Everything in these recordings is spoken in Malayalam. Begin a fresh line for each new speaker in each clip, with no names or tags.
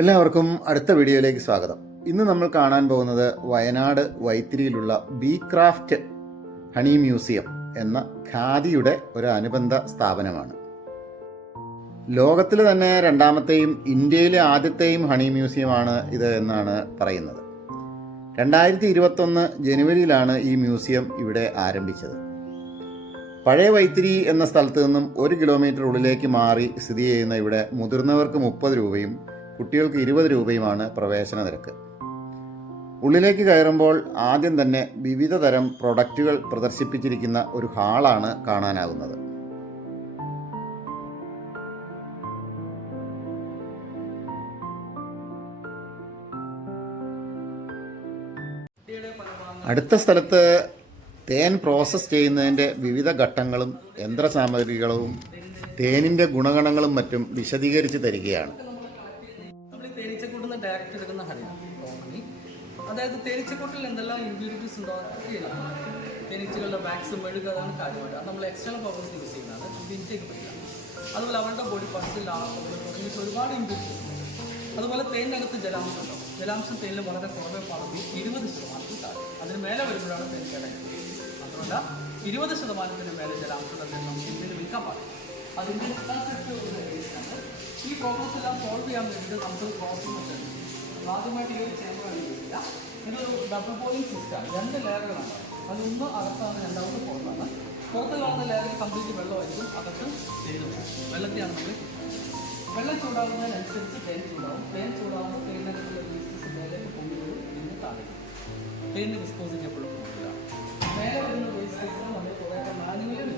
എല്ലാവർക്കും അടുത്ത വീഡിയോയിലേക്ക് സ്വാഗതം. ഇന്ന് നമ്മൾ കാണാൻ പോകുന്നത് വയനാട് വൈത്തിരിയിലുള്ള ബി ക്രാഫ്റ്റ് ഹണി മ്യൂസിയം എന്ന ഖാദിയുടെ ഒരു അനുബന്ധ സ്ഥാപനമാണ്. ലോകത്തിലെ തന്നെ രണ്ടാമത്തെയും ഇന്ത്യയിലെ ആദ്യത്തെയും ഹണി മ്യൂസിയമാണ് ഇത് എന്നാണ് പറയുന്നത്. രണ്ടായിരത്തി ഇരുപത്തൊന്ന് ജനുവരിയിലാണ് ഈ മ്യൂസിയം ഇവിടെ ആരംഭിച്ചത്. പഴയ വൈത്തിരി എന്ന സ്ഥലത്ത് നിന്നും ഒരു കിലോമീറ്റർ ഉള്ളിലേക്ക് മാറി സ്ഥിതി ചെയ്യുന്ന ഇവിടെ മുതിർന്നവർക്ക് മുപ്പത് രൂപയും കുട്ടികൾക്ക് ഇരുപത് രൂപയുമാണ് പ്രവേശന നിരക്ക്. ഉള്ളിലേക്ക് കയറുമ്പോൾ ആദ്യം തന്നെ വിവിധ തരം പ്രൊഡക്റ്റുകൾ പ്രദർശിപ്പിച്ചിരിക്കുന്ന ഒരു ഹാളാണ് കാണാനാകുന്നത്. അടുത്ത സ്ഥലത്ത് തേൻ പ്രോസസ്സ് ചെയ്യുന്നതിന്റെ വിവിധ ഘട്ടങ്ങളും യന്ത്രസാമഗ്രികളും തേനിന്റെ ഗുണഗണങ്ങളും മറ്റും വിശദീകരിച്ച് തരികയാണ്.
തേനീച്ചക്കൂട്ടിൽ ഡയറക്റ്റ് എടുക്കുന്ന ഹരിയാണ് കോമണി അതായത് തേനീച്ചക്കൂട്ടിൽ എന്തെല്ലാം ഇമ്പ്യൂരിറ്റീസ് ഉണ്ടോ. തേനീച്ചകളുടെ വാക്സ് മെഴുക അതാണ് കാര്യമായിട്ട്. അത് നമ്മൾ എക്സ്റ്റേണൽ പർപ്പസ് യൂസ് ചെയ്യുന്നതാണ്. ഇത് ഇൻടേക്ക് പറ്റില്ല. അതുപോലെ അവരുടെ ബോഡി പാർട്സിൽ തുടങ്ങിയിട്ട് ഒരുപാട് ഇമ്പ്യൂരിറ്റീസ് ഉണ്ട്. അതുപോലെ തേനിനകത്ത് ജലാംശം ഉണ്ടാവും ജലാംശം തേനിൽ വളരെ കുറവേ പറഞ്ഞു ഇരുപത് ശതമാനത്തിൽ താഴെ. അതിന് മേലെ വരുമ്പോഴാണ് തേൻ അതുകൊണ്ട് ഇരുപത് ശതമാനത്തിന് മേലെ ജലാംശം തന്നെ നമുക്ക് ഇന്ത്യയിൽ വിൽക്കാൻ പാടില്ല. അതിന്റെ പ്രോബ്ലംസ് എല്ലാം സോൾവ് ചെയ്യാൻ വേണ്ടിയിട്ട് നമുക്ക് ഉണ്ട്. ആദ്യമായിട്ട് ഈ ഒരു ചേമ്പർ അനുഭവിക്കില്ല ഇതൊരു ഡബിൾ പോയിന്റ് സിസ്റ്റം രണ്ട് ലെയറുകളാണ് അതൊന്ന് അകത്താണ് രണ്ടാമത് പുറത്താണ്. പുറത്ത് കാണുന്ന ലെയറിൽ കംപ്ലീറ്റ് വെള്ളമായിരിക്കും. അകത്ത് തേനും വെള്ളത്തെയാണ് നമ്മൾ വെള്ളം ചൂടാകുന്നതിനനുസരിച്ച് തേൻ ചൂടാവും. തേൻ ചൂടാകുമ്പോൾ തേനകത്തുള്ള വേസ്റ്റസ് മേലേക്ക് പൊങ്ങി വരും. പിന്നെ താഴെ തേനിന് വിസ്കോസിറ്റി എപ്പോഴും കൂടുതല മേലെ വരുന്ന വേസ്റ്റസ് നമ്മൾ കുറേ മാനുവലി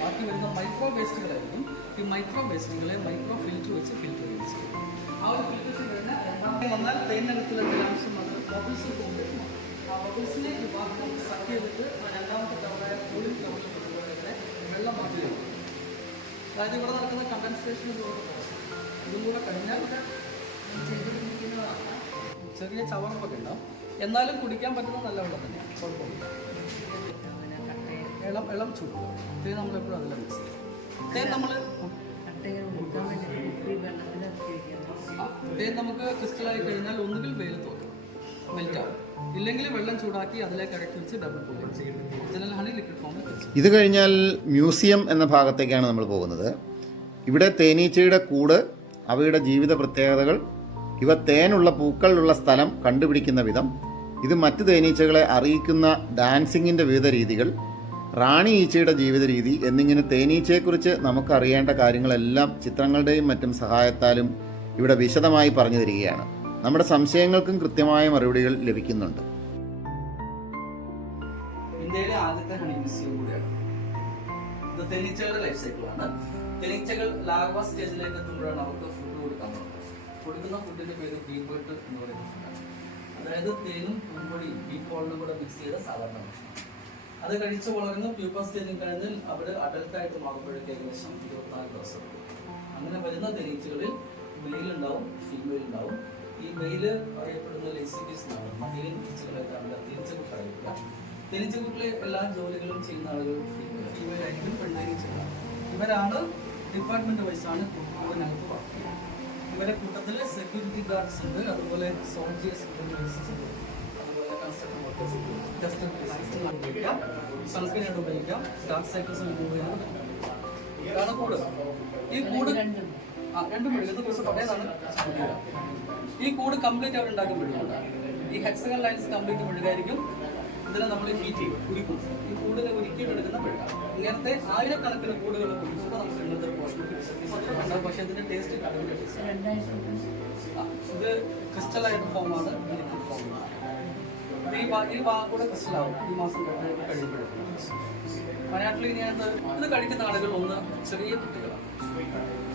ബാക്കി വരുന്ന മൈക്രോ വേസ്റ്റുകളായിരിക്കും ഈ മൈക്രോ ബേസിനുകളെ മൈക്രോ ഫിൽറ്റർ വെച്ച് ഫിൽറ്റർ ചെയ്യും. ആ ഒരു ഫിൽറ്റർ കഴിഞ്ഞ രണ്ടാമത്തെ വന്നാൽ തേനകത്തിലെ ജലാംശം അത് ബബിൾസ് ഫോം ആ ബബിൾസിനെ ഈ വാക്കം സക്ക് ചെയ്തിട്ട് ആ രണ്ടാമത്തെ തവണ കൂളിംഗ് തവണ വെള്ളം മാറ്റി അതായത് ഇവിടെ നടക്കുന്ന കമ്പൻസേഷൻ. ഇതും കൂടെ കഴിഞ്ഞാൽ ചെറിയ ചവറപ്പൊക്കെ ഉണ്ടാവും. എന്നാലും കുടിക്കാൻ പറ്റുന്ന നല്ല വെള്ളം തന്നെയാണ്. കുഴപ്പമില്ല. ഇളം ഇളം ചൂട്. ഇത് നമ്മളെപ്പോഴും അതിലാണ് മിക്സ് ചെയ്യും. നമ്മൾ തേൻ നമുക്ക് ക്രിസ്റ്റലായി കഴിഞ്ഞാൽ ഒന്നുകിൽ വെയിലത്ത് വെള്ളം ചൂടാക്കി ഹണി
ഇത് കഴിഞ്ഞാൽ മ്യൂസിയം എന്ന ഭാഗത്തേക്കാണ് നമ്മൾ പോകുന്നത്. ഇവിടെ തേനീച്ചയുടെ കൂട് അവയുടെ ജീവിത പ്രത്യേകതകൾ ഇവ തേനുള്ള പൂക്കളുള്ള സ്ഥലം കണ്ടുപിടിക്കുന്ന വിധം. ഇത് മറ്റ് തേനീച്ചകളെ അറിയിക്കുന്ന ഡാൻസിങ്ങിന്റെ വിവിധ രീതികൾ. റാണി ഈച്ചയുടെ ജീവിത രീതി എന്നിങ്ങനെ തേനീച്ചയെക്കുറിച്ച് നമുക്കറിയേണ്ട കാര്യങ്ങളെല്ലാം ചിത്രങ്ങളുടെയും മറ്റും സഹായത്താലും ഇവിടെ വിശദമായി പറഞ്ഞു തരികയാണ്. നമ്മുടെ സംശയങ്ങൾക്കും കൃത്യമായ മറുപടികൾ ലഭിക്കുന്നുണ്ട്.
ആദ്യത്തെ ഹണി ലൈഫ് സൈക്കിളാണ് തേനീച്ചകൾ ലാർവ ഫുഡ് പേര് എന്ന് അതായത് തേനും പൂമ്പൊടിയും ബീ കോളിനും കൂടെ മിക്സ് ചെയ്ത സാധാരണ ഭക്ഷണം. അത് കഴിച്ച് വളരുന്ന പ്യൂപ്പർ സ്റ്റേജിൽ കഴിഞ്ഞാൽ അവർ അഡൽട്ടായിട്ട് മാറുമ്പോഴേക്ക് ഏകദേശം ഇരുപത്തിനാല് ദിവസം. അങ്ങനെ വരുന്ന തേനീച്ചകളിൽ മെയിൽ ഉണ്ടാവും ഫീമെയിൽ ഉണ്ടാവും. ഈ മെയിൽ അറിയപ്പെടുന്ന ലെസിബീസ് എന്നാണ് മഹിളൻ ഈച്ചകളായിട്ടാണ് തേനീച്ചക്കുട്ട അറിയപ്പെടുക തേനീച്ചക്കുട്ടിലെ എല്ലാ ജോലികളും ചെയ്യുന്ന ആളുകൾ ഫീമെയിൽ ആയിരിക്കും പെണ്ണേനീച്ചകളാണ് ഇവരാണ് ഡിപ്പാർട്ട്മെന്റ് വൈസാണ് കൂടിനകത്ത് വർക്ക് ചെയ്യുന്നത് ഇവരെ കൂട്ടത്തിൽ സെക്യൂരിറ്റി ഗാർഡ്സ് ഉണ്ട് അതുപോലെ സോൾജിയേഴ്സ് ഉണ്ട് ഉപയോഗിക്കാം. സൺസ്ക്രീൻ ഉപയോഗിക്കാം. ഡാർക്ക് സൈക്കിൾസ് ഉപയോഗിക്കാം. ഇതാണ് കൂട്. ഈ കൂട് ആ രണ്ടും കുറച്ച് പഴയതാണ്. ഈ കൂട് കംപ്ലീറ്റ് അവർ ഉണ്ടാക്കി മെഴുകുന്നുണ്ട് ഈ ഹെക്സഗൺ ലൈൻസ് കംപ്ലീറ്റ് മെഴുകായിരിക്കും ഇതിനെ നമ്മൾ ഹീറ്റ് ചെയ്യും കുരിക്കും ഈ കൂടിനെ ഉരുക്കിയിട്ടെടുക്കുന്ന മെഴുകാം ഇങ്ങനത്തെ ആയിരക്കണക്കിന് കൂടുകൾ കുടിക്കുമ്പോൾ നമുക്ക് ഇന്നത്തെ പോഷണം പക്ഷേ ഇതിന്റെ ടേസ്റ്റ് ടേസ്റ്റ് ഇത് ക്രിസ്റ്റലായിട്ട് ഫോമാണ് ഫോമാണ് ഈ കൂടെ മനസ്സിലാവും. ഈ മാസം വയനാട്ടിൽ ഇനി ഇത് കഴിക്കുന്ന ആളുകൾ ഒന്ന് ചെറിയ കുട്ടികളാണ്.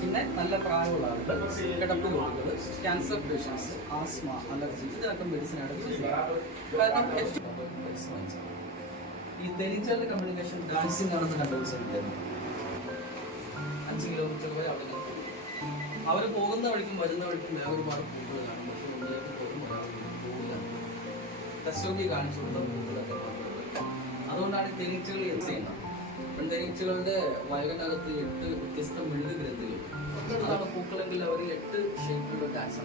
പിന്നെ നല്ല പ്രായമുള്ള ആളുകൾ കിടപ്പ് രോഗികൾ ക്യാൻസർ പേഷ്യൻസ് ആസ്മ അലർജി ഇതിനൊക്കെ ആണ് കാരണം ഈ തേനീച്ചകളുടെ കമ്മ്യൂണിക്കേഷൻ ഡാൻസിങ് ആണെന്ന് കണ്ടുപിടിച്ചിട്ടുണ്ട് അഞ്ച് കിലോമീറ്റർ വരെ അവിടെ അവർ പോകുന്ന വഴിക്കും വരുന്ന വഴിക്കും വേറെ ഒരുപാട് പൂക്കൾ കാണും. ടെസ്റ്റോക്കി കാണിച്ചു കൊടുത്ത അതുകൊണ്ടാണ് തേനീച്ചകൾ യൂസ് ചെയ്യുന്നത്. പെൺതേനീച്ചകളുടെ വയലിനകത്ത് എട്ട് വ്യത്യസ്ത മെഴുക് ഗ്രന്ഥികൾ അതാണ് പൂക്കളെങ്കിൽ അവർ എട്ട് ഷേപ്പിലുള്ള ഡാൻസ്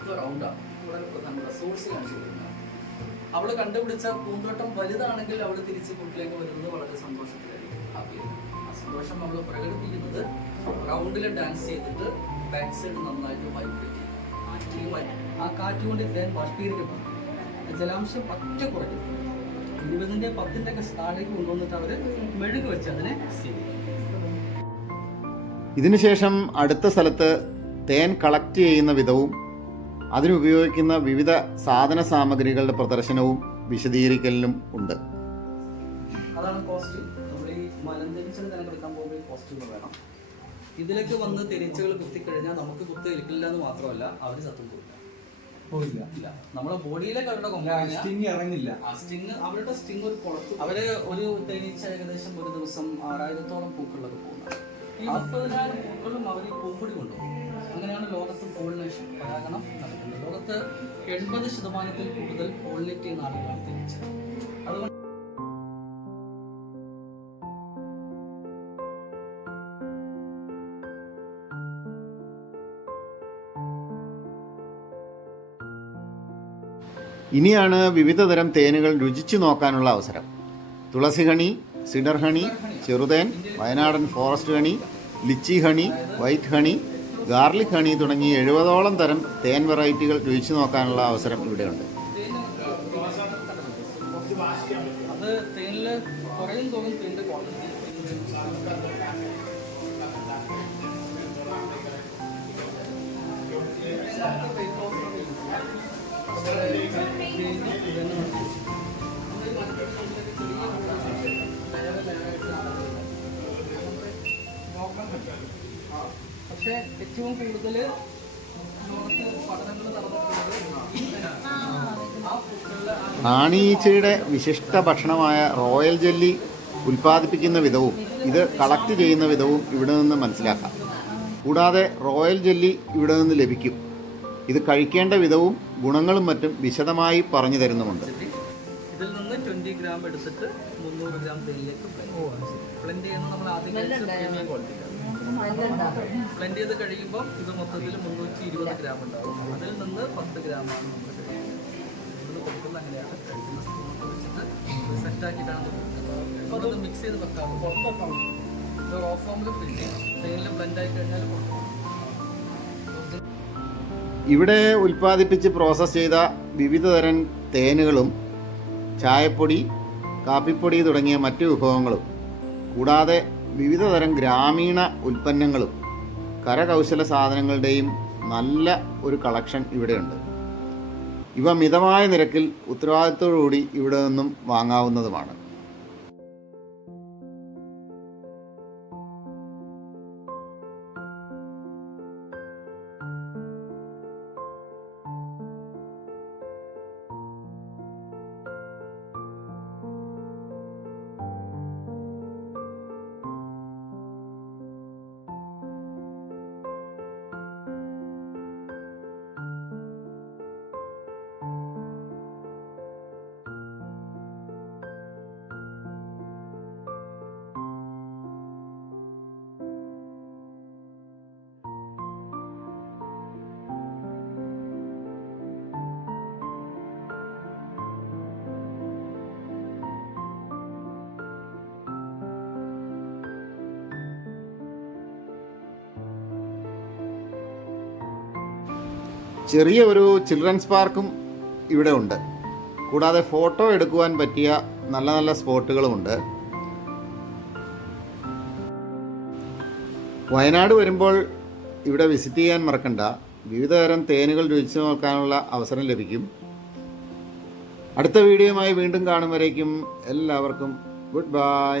ഇത് റൗണ്ടാണ് വളരെ പ്രധാനപ്പെട്ട സോഴ്സ് കാണിച്ചു കൊടുക്കുന്നത് അവൾ കണ്ടുപിടിച്ച പൂന്തോട്ടം വലുതാണെങ്കിൽ അവൾ തിരിച്ച് കൂട്ടിലേക്ക് വരുന്നത് വളരെ സന്തോഷത്തിലായിരിക്കും. ആ സന്തോഷം നമ്മൾ പ്രകടിപ്പിക്കുന്നത് റൗണ്ടിൽ ഡാൻസ് ചെയ്തിട്ട് ബാക്ക് സൈഡ് നന്നായിട്ട് വൈബ്രേറ്റ് ചെയ്യും. ആ കാറ്റ് കൊണ്ട് തേൻ ബാഷ്പീകരിക്കപ്പെടും ജലാംശം പറ്റ കുറയ്ക്കും ഇരുപതിന്റെ പത്തിന്റെ ഒക്കെ താഴേക്ക് കൊണ്ടുവന്നിട്ട് അവർ മെഴുക് വെച്ച് അതിനെ
ഇതിനുശേഷം അടുത്ത സ്ഥലത്ത് തേൻ കളക്ട് ചെയ്യുന്ന വിധവും അതിനുപയോഗിക്കുന്ന വിവിധ സാധന സാമഗ്രികളുടെ പ്രദർശനവും വിശദീകരിക്കലിനും ഉണ്ട്.
അതാണ് കോസ്റ്റ് നമ്മൾ ഈ മലഞ്ചരിച്ചത് തിരഞ്ഞെടുക്കാൻ പോകുമ്പോൾ കോസ്റ്റ് കോസ്റ്റ്യൂം വേണം. ഇതിലേക്ക് വന്ന് തിരിച്ചുകൾ കുത്തിക്കഴിഞ്ഞാൽ നമുക്ക് കുത്തി ഏൽക്കില്ല എന്ന് മാത്രമല്ല അവർ സത്യം പോയില്ല ഇല്ല. നമ്മുടെ ബോഡിയിലേക്ക് അവരുടെ കൊമ്പ്
സ്റ്റിങ് ഇറങ്ങില്ല.
ആ സ്റ്റിങ് അവരുടെ സ്റ്റിങ് ഒരു കുളത്ത് അവർ ഒരു തേനീച്ച ഏകദേശം ഒരു ദിവസം ആറായിരത്തോളം പൂക്കളിലൊക്കെ പോകുന്നത് ഈ മുപ്പതിനായിരം പൂക്കളും അവർ ഈ പൂമ്പൊടി കൊണ്ടുപോകും. അങ്ങനെയാണ് ലോകത്ത് പോളിനേഷൻ പരാഗണം നടക്കുന്നത്. ലോകത്ത് എൺപത് ശതമാനത്തിൽ കൂടുതൽ പോളിനേറ്റ് ചെയ്യുന്ന ആളുകളാണ് തേനീച്ച
ഇനിയാണ് വിവിധ തരം തേനുകൾ രുചിച്ചു നോക്കാനുള്ള അവസരം. തുളസി ഹണി സിഡർ ഹണി ചെറുതേൻ വയനാടൻ forest honey lychee honey white honey garlic honey തുടങ്ങി എഴുപതോളം തരം തേൻ വെറൈറ്റികൾ രുചിച്ചു നോക്കാനുള്ള അവസരം ഇവിടെയുണ്ട്.
പക്ഷേ ഏറ്റവും കൂടുതൽ ലോകത്ത് പഠനങ്ങൾ നടന്നിട്ടുള്ളത് ആ പൂക്കളിലെ ആ
വിശിഷ്ട ഭക്ഷണമായ റോയൽ ജെല്ലി ഉൽപ്പാദിപ്പിക്കുന്ന വിധവും ഇത് കളക്ട് ചെയ്യുന്ന വിധവും ഇവിടെ നിന്ന് മനസ്സിലാക്കാം. കൂടാതെ റോയൽ ജെല്ലി ഇവിടെ നിന്ന് ലഭിക്കും. ഇത് കഴിക്കേണ്ട വിധവും ഗുണങ്ങളും മറ്റും വിശദമായി പറഞ്ഞു തരുന്നുമുണ്ട്.
ഗ്രാം എടുത്തിട്ട് മുന്നൂറ് ഗ്രാം തേയിലേക്ക് ബ്ലെൻഡ് ചെയ്യുന്ന നമ്മൾ ആദ്യം കഴിച്ച പ്രീമിയം ക്വാളിറ്റിക്കാണ് ബ്ലെൻഡ് ചെയ്ത് കഴിയുമ്പോൾ ഇത് മൊത്തത്തിൽ മുന്നൂറ്റി ഇരുപത് ഗ്രാം ഉണ്ടാവും. അതിൽ നിന്ന് പത്ത് ഗ്രാമാണ് നമ്മൾ കഴിക്കുന്നത് ഇത് കൊടുക്കുന്ന അങ്ങനെയാണ്. കഴിക്കുന്ന സ്പൂണൊക്കെ വെച്ചിട്ട് സെറ്റാക്കിയിട്ടാണ് കൊടുക്കുന്നത്. അപ്പോൾ അത് മിക്സ് ചെയ്ത് വെക്കാറുണ്ട് ഇത് റോ ഫോമിൽ ഫ്രീ ചെയ്യണം. തേയില ബ്ലെൻഡ് ആയി കഴിഞ്ഞാൽ കൊടുക്കും
ഇവിടെ ഉൽപ്പാദിപ്പിച്ച് പ്രോസസ്സ് ചെയ്ത വിവിധതരം തേനുകളും ചായപ്പൊടി കാപ്പിപ്പൊടി തുടങ്ങിയ മറ്റു വിഭവങ്ങളും കൂടാതെ വിവിധ തരം ഗ്രാമീണ ഉൽപ്പന്നങ്ങളും കരകൗശല സാധനങ്ങളുടെയും നല്ല ഒരു കളക്ഷൻ ഇവിടെയുണ്ട്. ഇവ മിതമായ നിരക്കിൽ ഉത്തരവാദിത്തോടുകൂടി ഇവിടെ നിന്നും വാങ്ങാവുന്നതുമാണ്. ചെറിയ ഒരു ചിൽഡ്രൻസ് പാർക്കും ഇവിടെ ഉണ്ട്. കൂടാതെ ഫോട്ടോ എടുക്കുവാൻ പറ്റിയ നല്ല നല്ല സ്പോട്ടുകളുമുണ്ട് വയനാട് വരുമ്പോൾ ഇവിടെ വിസിറ്റ് ചെയ്യാൻ മറക്കണ്ട. വിവിധ തരം തേനുകൾ രുചിച്ചു നോക്കാനുള്ള അവസരം ലഭിക്കും. അടുത്ത വീഡിയോയുമായി വീണ്ടും കാണും എല്ലാവർക്കും ഗുഡ് ബൈ.